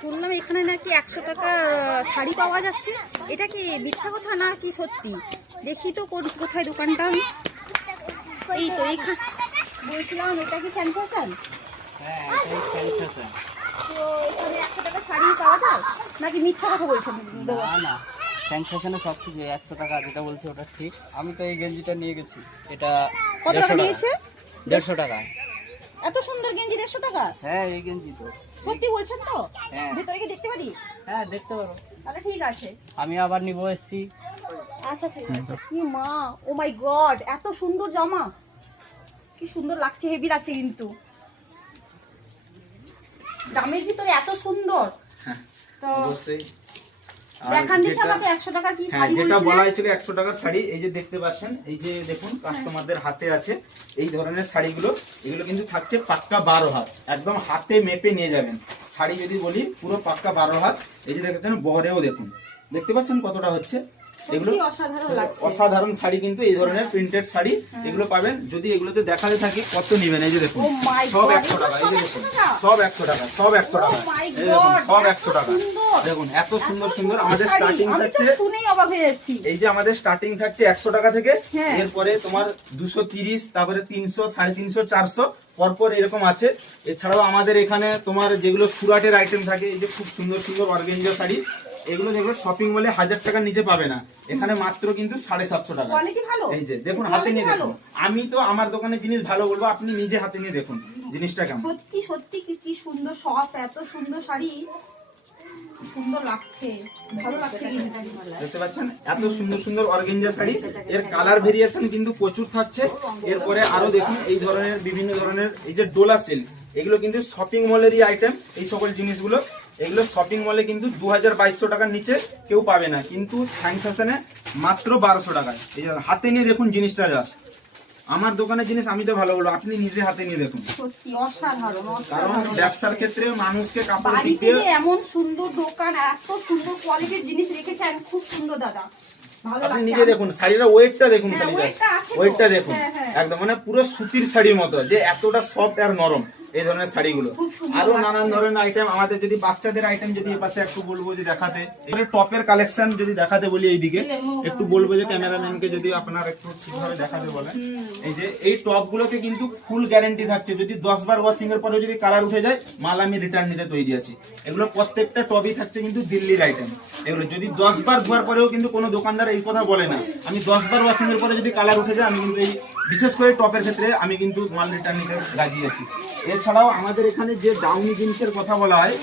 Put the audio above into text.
শুনলাম এখানে নাকি 100 টাকার শাড়ি পাওয়া যাচ্ছে, এটা কি মিথ্যা কথা না কি সত্যি? দেখি তো কোথায় দোকানটা। এই তো এইখানে বলছিলাম, এটা কি ফ্যান ফ্যাশন? হ্যাঁ, এটাই ফ্যান ফ্যাশন। তো এখানে 100 টাকার শাড়ি পাওয়া যায় নাকি মিথ্যা কথা বলছেন? না না, ফ্যান ফ্যাশনে সব কিছু 100 টাকা যেটা বলছি ওটা ঠিক। আমি তো এই গেঞ্জিটা নিয়ে গেছি, এটা কত টাকা দিয়েছে? 150 টাকা। এত সুন্দর গেঞ্জি 150 টাকা? হ্যাঁ, এই গেঞ্জি তো। সত্যি বলছেন তো? হ্যাঁ। ভিতরে কি দেখতে পারি? হ্যাঁ, দেখতে পারো। তাহলে ঠিক আছে, আমি আবার নিবো এসছি। আচ্ছা ঠিক আছে। কি মা, ও মাই গড, এত সুন্দর জামা, কি সুন্দর লাগছে, হেভি লাগছে কিন্তু। দামের ভিতরে এত সুন্দর। তো অবশ্যই দেখান দিতে আমাকে 100 টাকার কি শাড়ি যেটা বলছিলেন? বলা হয়েছিল 100 টাকার শাড়ি, এই যে দেখতে পাচ্ছেন, এই যে দেখুন কাস্টমারদের হাতে আছে এই ধরনের শাড়িগুলো। এগুলো কিন্তু থাকছে পাক্কা 12 হাত, একদম হাতে মেপে নিয়ে যাবেন। শাড়ি যদি বলি পুরো পাক্কা 12 হাত। এই যে দেখেন বহরেও দেখুন, দেখতে পাচ্ছেন কতটা হচ্ছে। এগুলো সত্যি অসাধারণ লাগছে। অসাধারণ শাড়ি, কিন্তু এই ধরনের প্রিন্টেড শাড়ি এগুলো পাবেন। যদি এগুলোতে দেখাতে থাকি কত নেবেন, এই যে দেখুন Oh my সব God, 100 টাকা। এই যে দেখুন টাকা? সব 100 টাকা, সব 100 টাকা। Oh my এই দেখুন God, সব এত 100 টাকা। সুন্দর। দেখুন এত সুন্দর সুন্দর আমাদের শাড়ি, স্টার্টিং আমি তো থাকছে। শুনেই অবাক হয়ে যাচ্ছি। এই যে আমাদের স্টার্টিং থাকছে 100 টাকা থেকে, হ্যাঁ। এরপরে তোমার 230, তারপরে 300, 350, 400 পরপর এরকম আছে। এছাড়াও আমাদের এখানে তোমার যেগুলো সুরাটের আইটেম থাকে, এই যে খুব সুন্দর সুন্দর অর্গানজা শাড়ি, এগুলো দেখবে শপিং মলে 1000 টাকার নিচে পাবে না, এখানে মাত্র কিন্তু 750 টাকা। কোয়ালিটি ভালো? এই যে দেখুন Quality হাতে নিয়ে ভালো? দেখুন। আমি তো আমার দোকানের জিনিস ভালো বলবো, আপনি নিজে হাতে নিয়ে দেখুন জিনিসটা কেমন। সত্যি সত্যি কি সুন্দর সফট, এত সুন্দর শাড়ি, সুন্দর লাগছে, ভালো লাগছে কিন্তু। দেখতে পাচ্ছেন এত সুন্দর সুন্দর অর্গানজা শাড়ি, এর কালার ভেরিয়েশন কিন্তু প্রচুর থাকছে। এরপরে আরো দেখুন এই ধরনের বিভিন্ন ধরনের, এই যে ডোলা সিল্ক, এগুলো কিন্তু শপিং মলেরই আইটেম। এই সকল জিনিসগুলো এগুলো শপিং মলে কিন্তু 2200 টাকার নিচে কেউ পাবে না, কিন্তু ফ্যান ফ্যাশনে মাত্র 1200 টাকায়। এই যে হাতে নিয়ে দেখুন জিনিসটা, জাস্ট আমার দোকানের জিনিস আমি তো ভালো বলবো, আপনি নিজে হাতে নিয়ে দেখুন। সত্যি অসাধারণ, কারণ অসাধারণ। ব্যবসার ক্ষেত্রে মানুষকে কাপড় বাড়িতে দিতে যে এমন সুন্দর দোকান, এত সুন্দর কোয়ালিটির জিনিস রেখেছেন, খুব সুন্দর দাদা, ভালো আপনি লাগছে। নিজে দেখুন শাড়ির ওয়েটটা দেখুন, হ্যাঁ, খালি ওয়েটটা আছে তো। ওয়েটটা দেখুন, হ্যাঁ, হ্যাঁ। একদম মানে পুরো সুতির শাড়ির মতো, যে এতটা সফট আর নরম এই ধরনের শাড়িগুলো। খুব সুন্দর আরো লাগছে। নানান ধরনের আইটেম আমাদের, যদি বাচ্চাদের আইটেম যদি এপাশে একটু বলবো যে দেখাতে, এবারে টপের কালেকশন যদি দেখাতে বলি এইদিকে একটু বলবো যে ক্যামেরাম্যানকে যদি আপনার একটু ঠিকভাবে দেখাতে বলেন। এই যে এই টপ গুলোতে কিন্তু ফুল গ্যারান্টি থাকছে, যদি 10 বার ওয়াশিং এর পরে যদি কালার উঠে যায়, মাল আমি রিটার্ন নিতে তৈরি আছি। এগুলো প্রত্যেকটা টপই থাকছে কিন্তু দিল্লির আইটেম। এগুলো যদি 10 বার ধোয়ার পরেও কিন্তু কোনো দোকানদার এই কথা বলে না, আমি 10 বার ওয়াশিং এর পরে যদি কালার উঠে যায়, আমি কিন্তু এই বিশেষ করে টপের ক্ষেত্রে আমি কিন্তু মাল রিটার্ন নিতে রাজি আছি। এছাড়াও আমাদের এখানে যে ডাউনি জিন্সের কথা বলা হয়,